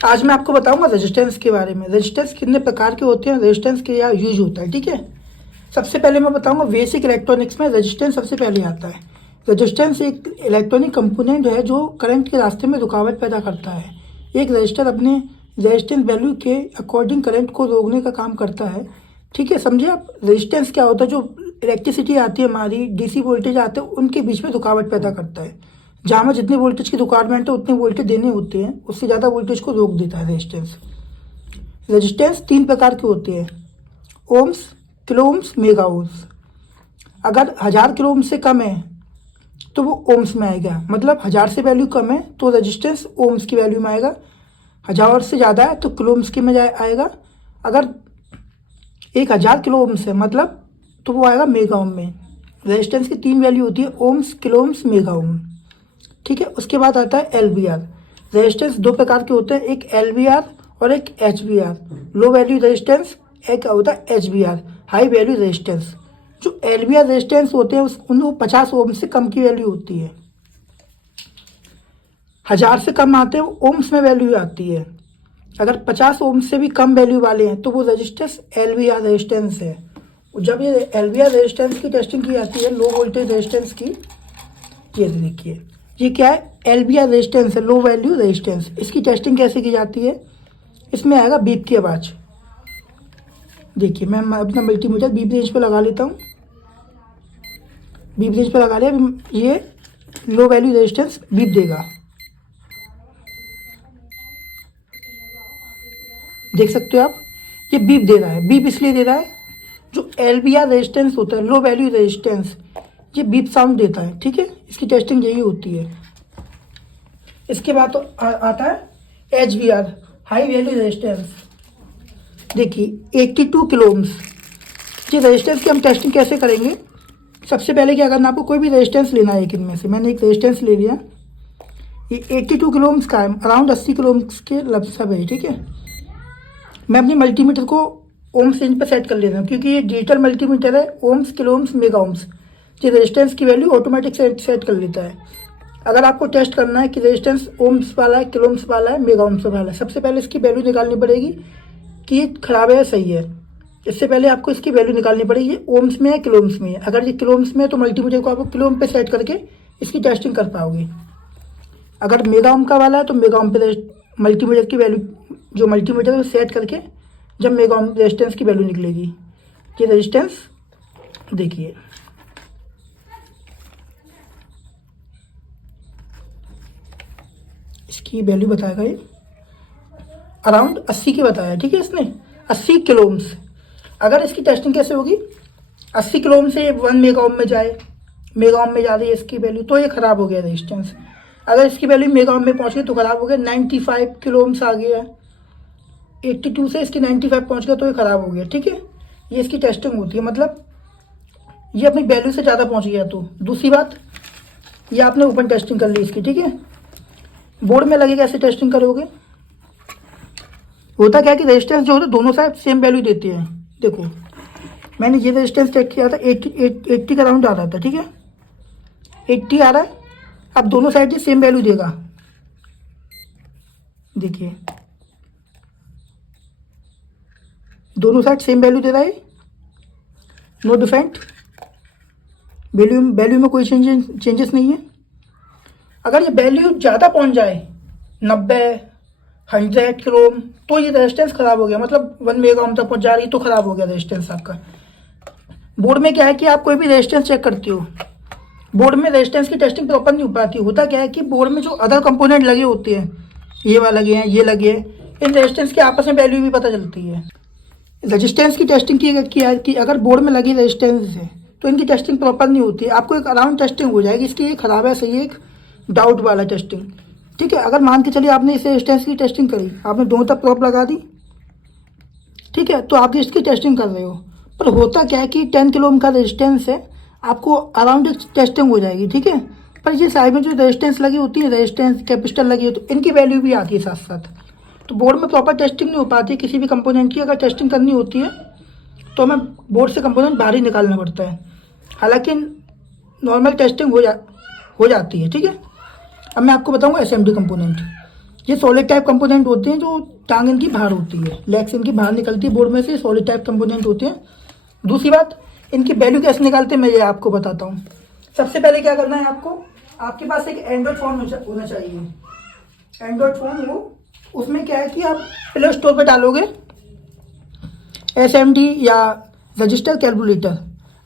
आज मैं आपको बताऊंगा रेजिस्टेंस के बारे में। रेजिस्टेंस कितने प्रकार के होते हैं, रेजिस्टेंस क्या यूज होता है, ठीक है। सबसे पहले मैं बताऊंगा बेसिक इलेक्ट्रॉनिक्स में रेजिस्टेंस सबसे पहले आता है। रेजिस्टेंस एक इलेक्ट्रॉनिक कंपोनेंट है जो करंट के रास्ते में रुकावट पैदा करता है। एक रजिस्टर अपने रेजिस्टेंस वैल्यू के अकॉर्डिंग करंट को रोकने का काम करता है, ठीक है। समझे आप। रेजिस्टेंस क्या होता है, जो इलेक्ट्रिसिटी आती है हमारी, डीसी वोल्टेज आते हैं, उनके बीच में रुकावट पैदा करता है। जहाँ में जितनी वोल्टेज की रिक्वायरमेंट है उतने वोल्टेज देने होते हैं, उससे ज़्यादा वोल्टेज को रोक देता है रेजिस्टेंस। रेजिस्टेंस 3 प्रकार के होते हैं, ohms, kilo ohms, mega ohms. अगर 1000 किलो ओम्स से कम है तो वो ओम्स में आएगा, मतलब 1000 से वैल्यू कम है तो रेजिस्टेंस ओम्स की वैल्यू में आएगा। 1000 से ज़्यादा है तो किलो ओम्स के में आएगा। अगर 1000 किलो ओम्स है मतलब तो वो आएगा मेगा ओम में। रेजिस्टेंस की 3 वैल्यू होती है, ohms, kilo ohms, mega ohm, ठीक है। उसके बाद आता है एलवीआर। रेजिस्टेंस 2 प्रकार के होते हैं, एक एलवीआर और एक एचवीआर। लो वैल्यू रेजिस्टेंस, एक होता है एचवीआर, हाई वैल्यू रेजिस्टेंस। जो एलवीआर रेजिस्टेंस होते हैं उनको 50 ओम से कम की वैल्यू होती है। 1000 से कम आते हैं वो ओम्स में वैल्यू आती है। अगर 50 ओम से भी कम वैल्यू वाले हैं तो वो रेजिस्टेंस एलवीआर रेजिस्टेंस है। जब ये एलवीआर रेजिस्टेंस की टेस्टिंग की जाती है, लो वोल्टेज रेजिस्टेंस की, ये देखिए ये क्या है, एलवीआर रेजिस्टेंस है, लो वैल्यू रेजिस्टेंस। इसकी टेस्टिंग कैसे की जाती है, इसमें आएगा बीप की आवाज़। देखिए मैं अपना मल्टीमीटर बीप रेंज पे लगा लेता हूँ। बीप रेंज पे लगा लिया, ये लो वैल्यू रेजिस्टेंस बीप देगा, देख सकते हो आप, ये बीप दे रहा है। बीप इसलिए दे रहा है, जो एलवीआर रेजिस्टेंस होता है, लो वैल्यू रेजिस्टेंस, ये बीप साउंड देता है, ठीक है। इसकी टेस्टिंग यही होती है। इसके बाद तो आता है एचवीआर, हाई वैल्यू रेजिस्टेंस। देखिए 82 किलो ओम्स। ये रेजिस्टेंस की हम टेस्टिंग कैसे करेंगे, सबसे पहले क्या करना, आपको कोई भी रेजिस्टेंस लेना है। एक इनमें से मैंने एक रेजिस्टेंस ले लिया, ये 82 किलो ओम्स का है, अराउंड 80 किलो ओम्स के लगभग है, ठीक है। मैं अपने मल्टीमीटर को ओम्स रेंज पर सेट कर लेता हूँ, क्योंकि ये डिजिटल मल्टीमीटर है। Ohms, kilo ohms, mega ohms, ये रेजिस्टेंस की वैल्यू ऑटोमेटिक सेट कर लेता है। अगर आपको टेस्ट करना है कि रेजिस्टेंस ओम्स वाला है, किलो ओम्स वाला है, मेगा ओम्स वाला है, सबसे पहले इसकी वैल्यू निकालनी पड़ेगी कि ये खराब है या सही है। इससे पहले आपको इसकी वैल्यू निकालनी पड़ेगी, ये ओम्स में है, किलो ओम्स में है। अगर ये किलो ओम्स में है तो मल्टीमीटर को आपको किलो ओम पे सेट करके इसकी टेस्टिंग कर पाओगे। अगर मेगा ओम का वाला है तो मेगा ओम पे मल्टीमीटर की वैल्यू, जो मल्टीमीटर है सेट करके जब मेगा ओम रेजिस्टेंस की वैल्यू निकलेगी। ये रेजिस्टेंस देखिए, इसकी वैल्यू बताएगा ये अराउंड 80 की बताया, ठीक है। इसने 80 किलो ओम्स। अगर इसकी टेस्टिंग कैसे होगी, 80 किलो ओम से 1 मेगा ओम में जाए, मेगा ओम में जा रही है इसकी वैल्यू, तो ये खराब हो गया रेजिस्टेंस। अगर इसकी वैल्यू मेगा ओम में पहुंच गई तो खराब हो गया। 95 किलो ओम्स आ गया, 82 से इसकी 95 पहुंच गया तो ये खराब हो गया, ठीक है। ये इसकी टेस्टिंग होती है, मतलब ये अपनी वैल्यू से ज़्यादा पहुंच गया तो। दूसरी बात, ये आपने ओपन टेस्टिंग कर ली इसकी, ठीक है। बोर्ड में लगेगा, ऐसे टेस्टिंग करोगे। होता क्या है कि रेजिस्टेंस जो होता है दोनों साइड सेम वैल्यू देती है। देखो मैंने ये रेजिस्टेंस चेक किया था, 80 का राउंड आ रहा था, ठीक है। 80 आ रहा है, अब दोनों साइड ये सेम वैल्यू देगा। देखिए दोनों साइड सेम वैल्यू दे रहा है, नो डिफरेंट वैल्यू में कोई चेंजेस नहीं है। अगर ये वैल्यू ज़्यादा पहुंच जाए, 90, 100 किलो ओम, तो ये रेजिस्टेंस खराब हो गया, मतलब 1 मेगा ओम तक पहुंच जा रही तो खराब हो गया रेजिस्टेंस आपका। बोर्ड में क्या है कि आप कोई भी रेजिस्टेंस चेक करते हो, बोर्ड में रेजिस्टेंस की टेस्टिंग प्रॉपर नहीं हो पाती। होता क्या है कि बोर्ड में जो अदर कंपोनेंट लगे होते हैं, ये वाला लगे हैं, ये लगे हैं, इन रेजिस्टेंस की आपस में वैल्यू भी पता चलती है। रेजिस्टेंस की टेस्टिंग की अगर बोर्ड में लगी रेजिस्टेंस है तो इनकी टेस्टिंग प्रॉपर नहीं होती है। आपको एक अराउंड टेस्टिंग हो जाएगी इसकी, ये खराब है सही है, एक डाउट वाला टेस्टिंग, ठीक है। अगर मान के चलिए आपने इस रेजिस्टेंस की टेस्टिंग करी, आपने दोनों तरफ प्रॉप लगा दी, ठीक है, तो आप इसकी टेस्टिंग कर रहे हो। पर होता क्या है कि 10 किलो ओम का रेजिस्टेंस है, आपको अराउंड टेस्टिंग हो जाएगी, ठीक है। पर ये साइड में जो रेजिस्टेंस लगी होती है, रेजिस्टेंस कैपेसिटर लगी होती है, इनकी वैल्यू भी आती है साथ साथ। तो बोर्ड में प्रॉपर टेस्टिंग नहीं हो पाती किसी भी कंपोनेंट की। अगर टेस्टिंग करनी होती है तो हमें बोर्ड से कंपोनेंट बाहर ही निकालना पड़ता है, हालांकि नॉर्मल टेस्टिंग हो जाती है, ठीक है। अब मैं आपको बताऊंगा एसएमडी कंपोनेंट। ये सॉलिड टाइप कंपोनेंट होते हैं जो टांग इनकी बाहर होती है, लेग्स इनकी बाहर निकलती है बोर्ड में से, सॉलिड टाइप कंपोनेंट होते हैं। दूसरी बात, इनकी वैल्यू कैसे निकालते हैं मैं ये आपको बताता हूँ। सबसे पहले क्या करना है आपको, आपके पास एक एंड्रॉइड फ़ोन होना चाहिए। एंड्रॉइड फ़ोन हो, उसमें क्या है कि आप प्ले स्टोर पर डालोगे SMD या रजिस्टर कैलकुलेटर,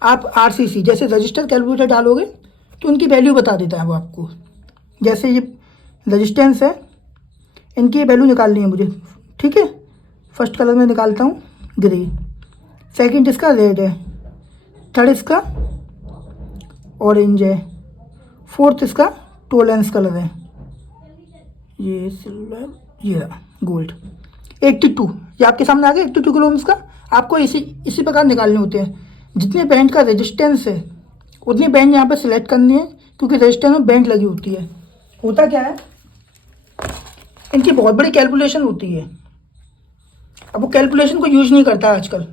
आप RCC जैसे रजिस्टर कैलकुलेटर डालोगे तो उनकी वैल्यू बता देता है वो आपको। जैसे ये रजिस्टेंस है, इनकी वैल्यू निकालनी है मुझे, ठीक है। फर्स्ट कलर में निकालता हूँ ग्रे, सेकंड इसका रेड है, थर्ड इसका ऑरेंज है, फोर्थ इसका टोलेंस कलर है, ये सिल्वर, ये गोल्ड। 82, ये आपके सामने आ गया 82 किलो ओम्स का। आपको इसी प्रकार निकालने होते हैं। जितने बैंड का रेजिस्टेंस है उतनी बैंड यहाँ पर सिलेक्ट करनी है, क्योंकि रेजिस्टेंस में बैंड लगी होती है। होता क्या है, इनकी बहुत बड़ी कैलकुलेशन होती है। अब वो कैलकुलेशन को यूज नहीं करता आजकल।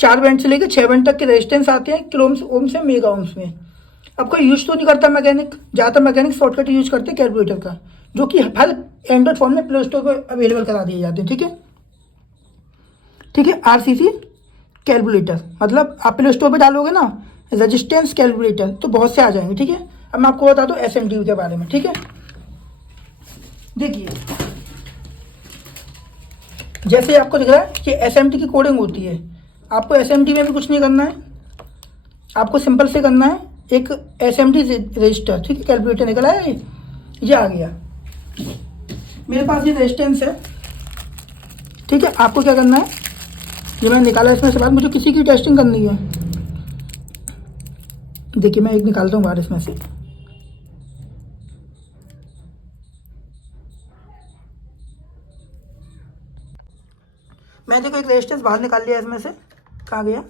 4 बैंड से लेकर 6 बैंड तक के रेजिस्टेंस आते हैं किलो ओम से मेगा ओम्स में। अब कोई यूज तो नहीं करता मैकेनिक, ज़्यादातर मैकेनिक शॉर्टकट यूज करते हैं कैलकुलेटर का, जो कि हर एंड्रॉइड फ़ोन में प्ले स्टोर पर अवेलेबल करा दिए जाते हैं, ठीक है। ठीक है, RCC कैलकुलेटर, मतलब आप प्ले स्टोर पर डालोगे ना रजिस्टेंस कैलकुलेटर तो बहुत से आ जाएंगे, ठीक है। अब मैं आपको बता दूँ SMD के बारे में, ठीक है। देखिए, जैसे आपको दिख रहा है कि SMD की कोडिंग होती है। आपको SMD में भी कुछ नहीं करना है, आपको सिंपल से करना है एक SMD रजिस्टर, ठीक है। कैलकुलेटर निकला है, ये आ गया मेरे पास, ये रेजिस्टेंस है, ठीक है। आपको क्या करना है, ये मैंने निकाला इसमें से बाहर, मुझे किसी की टेस्टिंग करनी है। देखिए मैं एक निकालता हूँ बाहर इसमें से, मैं देखो एक रेजिस्टेंस बाहर निकाल लिया इसमें से। कहाँ गया,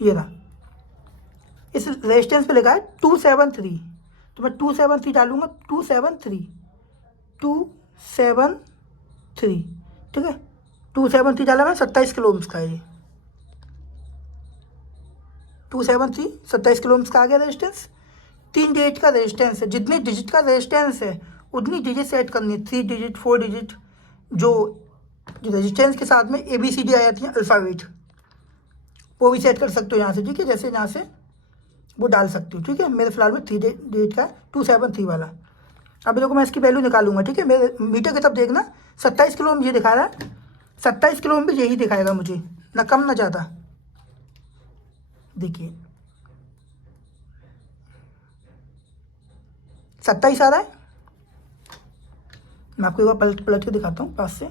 ये रहा। इस रेजिस्टेंस पे लिखा है 273, तो मैं 273 डालूंगा, 273, ठीक है। 273 डाला मैं, 27 किलो ओम्स का है ये। 273 27 किलो ओम्स का आ गया रेजिस्टेंस। 3 डिजिट का रेजिस्टेंस है, जितने डिजिट का रेजिस्टेंस है उतनी डिजिट सेट करनी है, 3 डिजिट 4 डिजिट। जो रेजिस्टेंस के साथ में ABCD आ जाती है अल्फ़ाबेट, वो भी सेट कर सकते हो यहाँ से, ठीक है। जैसे यहाँ से वो डाल सकते हो, ठीक है। मेरे फिलहाल में 3 डिजिट का 273 वाला। अब देखो मैं इसकी वैल्यू निकालूंगा, ठीक है। मेरे मीटर की तरफ देखना, 27 किलो ओम ये दिखा रहा है, 27 किलो ओम भी यही दिखाएगा मुझे, ना कम ना ज़्यादा। देखिए 27 आ रहा है। मैं आपको एक बार पलट के दिखाता हूँ पास से।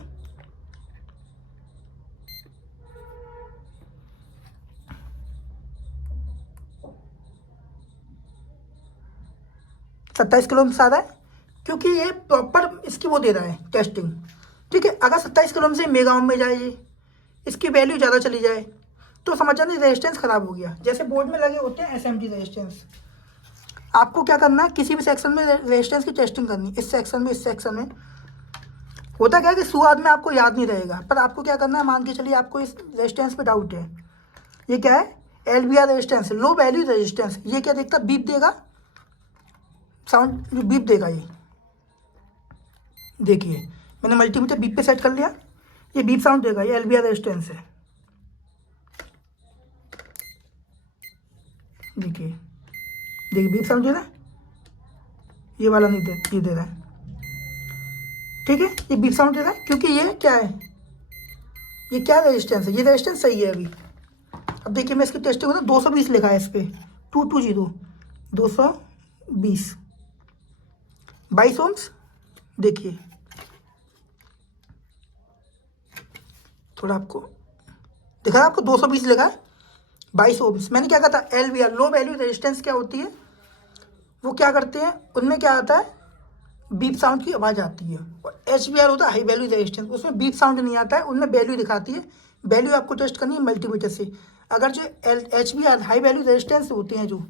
सत्ताईस किलो ओम से आ रहा है, क्योंकि ये प्रॉपर इसकी वो दे रहा है टेस्टिंग, ठीक है। अगर 27 किलो ओम से मेगा ओम में जाए, ये इसकी वैल्यू ज़्यादा चली जाए तो समझ जाना रेजिस्टेंस ख़राब हो गया। जैसे बोर्ड में लगे होते हैं SMD रेजिस्टेंस, आपको क्या करना है, किसी भी सेक्शन में रेजिस्टेंस की टेस्टिंग करनी। इस सेक्शन में, इस सेक्शन में होता क्या है कि शुरुआत में आपको याद नहीं रहेगा, पर आपको क्या करना है, मान के चलिए आपको इस रेजिस्टेंस पे डाउट है। ये क्या है, LVR resistance, low value resistance. ये क्या देखता, बीप देगा, साउंड जो बीप देगा ये। देखिए मैंने मल्टीमीटर बीप पे सेट कर लिया, ये बीप साउंड देगा, ये LVR रेजिस्टेंस है। देखिए देखिए बीप साउंड दे रहा है, ये वाला नहीं दे, ये दे रहा है, ठीक है। ये बीप साउंड दे रहा है क्योंकि ये क्या है, ये क्या रेजिस्टेंस है, ये रेजिस्टेंस सही है अभी। अब देखिए मैं इसकी टेस्टिंग होता 220 लिखा है इस पर, 220 220 22 ओम्स। देखिए थोड़ा आपको दिखा है, आपको 220 लिखा है, 22 ओम्स। मैंने क्या कहा था, LVR लो वैल्यू रेजिस्टेंस क्या होती है, वो क्या करते हैं, उनमें क्या आता है, बीप साउंड की आवाज़ आती है। और HVR होता है हाई वैल्यू रेजिस्टेंस, उसमें बीप साउंड नहीं आता है, उनमें वैल्यू दिखाती है। वैल्यू आपको टेस्ट करनी है मल्टीमीटर से। अगर जो HVR हाई वैल्यू रेजिस्टेंस होते हैं जो,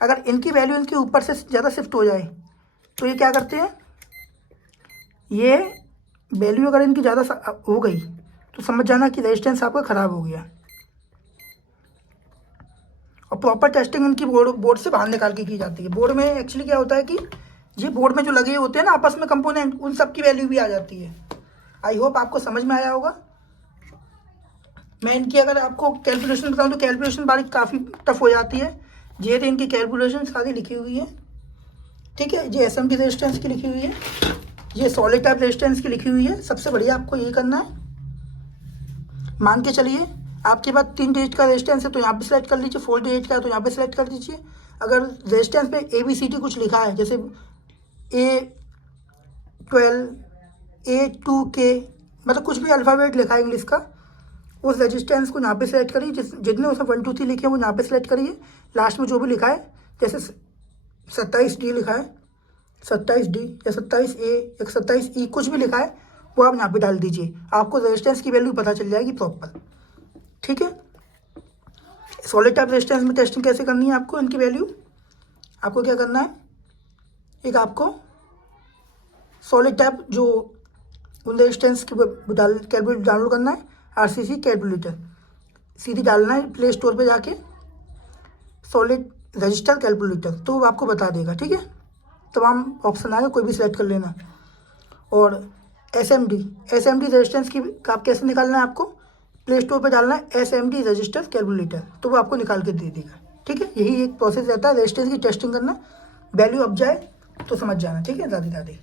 अगर इनकी वैल्यू इनके ऊपर से ज़्यादा शिफ्ट हो जाए तो ये क्या करते हैं, ये वैल्यू अगर इनकी ज़्यादा हो गई तो समझ जाना कि रेजिस्टेंस आपका ख़राब हो गया। और प्रॉपर टेस्टिंग इनकी बोर्ड से बाहर निकाल के की जाती है। बोर्ड में एक्चुअली क्या होता है कि ये बोर्ड में जो लगे होते हैं ना आपस में कंपोनेंट, उन सब की वैल्यू भी आ जाती है। आई होप आपको समझ में आया होगा। मैं इनकी अगर आपको कैलकुलेशन बताऊँ तो कैलकुलेशन बारी काफ़ी टफ हो जाती है। ये तो इनकी कैलकुलेशन सारी लिखी हुई है, ठीक है। ये SMD रेजिस्टेंस की लिखी हुई है, ये सॉलिड टाइप रेजिस्टेंस की लिखी हुई है। सबसे बढ़िया आपको यही करना है, मान के चलिए आपके पास 3 डिजिट का रेजिस्टेंस है तो यहाँ पे सेलेक्ट कर लीजिए, 4 डिजिट का है तो यहाँ पे सेलेक्ट कर दीजिए। अगर रेजिस्टेंस में ABCD कुछ लिखा है, जैसे A12 A2K, मतलब कुछ भी अल्फ़ाबेट लिखा है इंग्लिश का, उस रेजिस्टेंस को यहाँ पे सेलेक्ट करिए। जितने उसमें 1 2 3 लिखे हैं वो यहाँ पे सेलेक्ट करिए। लास्ट में जो भी लिखा है, जैसे 27D लिखा है, 27D या 27A या 27E कुछ भी लिखा है वो आप यहाँ पे डाल दीजिए। आपको रेजिस्टेंस की वैल्यू पता चल जाएगी प्रॉपर, ठीक है। सॉलिड टाइप रेजिस्टेंस में टेस्टिंग कैसे करनी है आपको, इनकी वैल्यू आपको क्या करना है, एक आपको सॉलिड टाइप जो उन रेजिस्टेंस की कैलकुलेटर डाउनलोड करना है, RCC कैलकुलेटर सीधी डालना है प्ले स्टोर पे जाके, सॉलिड रजिस्टर कैलकुलेटर, तो वो आपको बता देगा, ठीक है। तमाम ऑप्शन आएगा, कोई भी सिलेक्ट कर लेना। और SMD रेजिस्टेंस की आप कैसे निकालना है, आपको प्ले स्टोर पर डालना है SMD रजिस्टर कैलकुलेटर, तो वो आपको निकाल के दे देगा, ठीक है। यही एक प्रोसेस रहता है रेजिस्टेंस की टेस्टिंग करना। वैल्यू अब जाए तो समझ जाना, ठीक है। राधे राधे।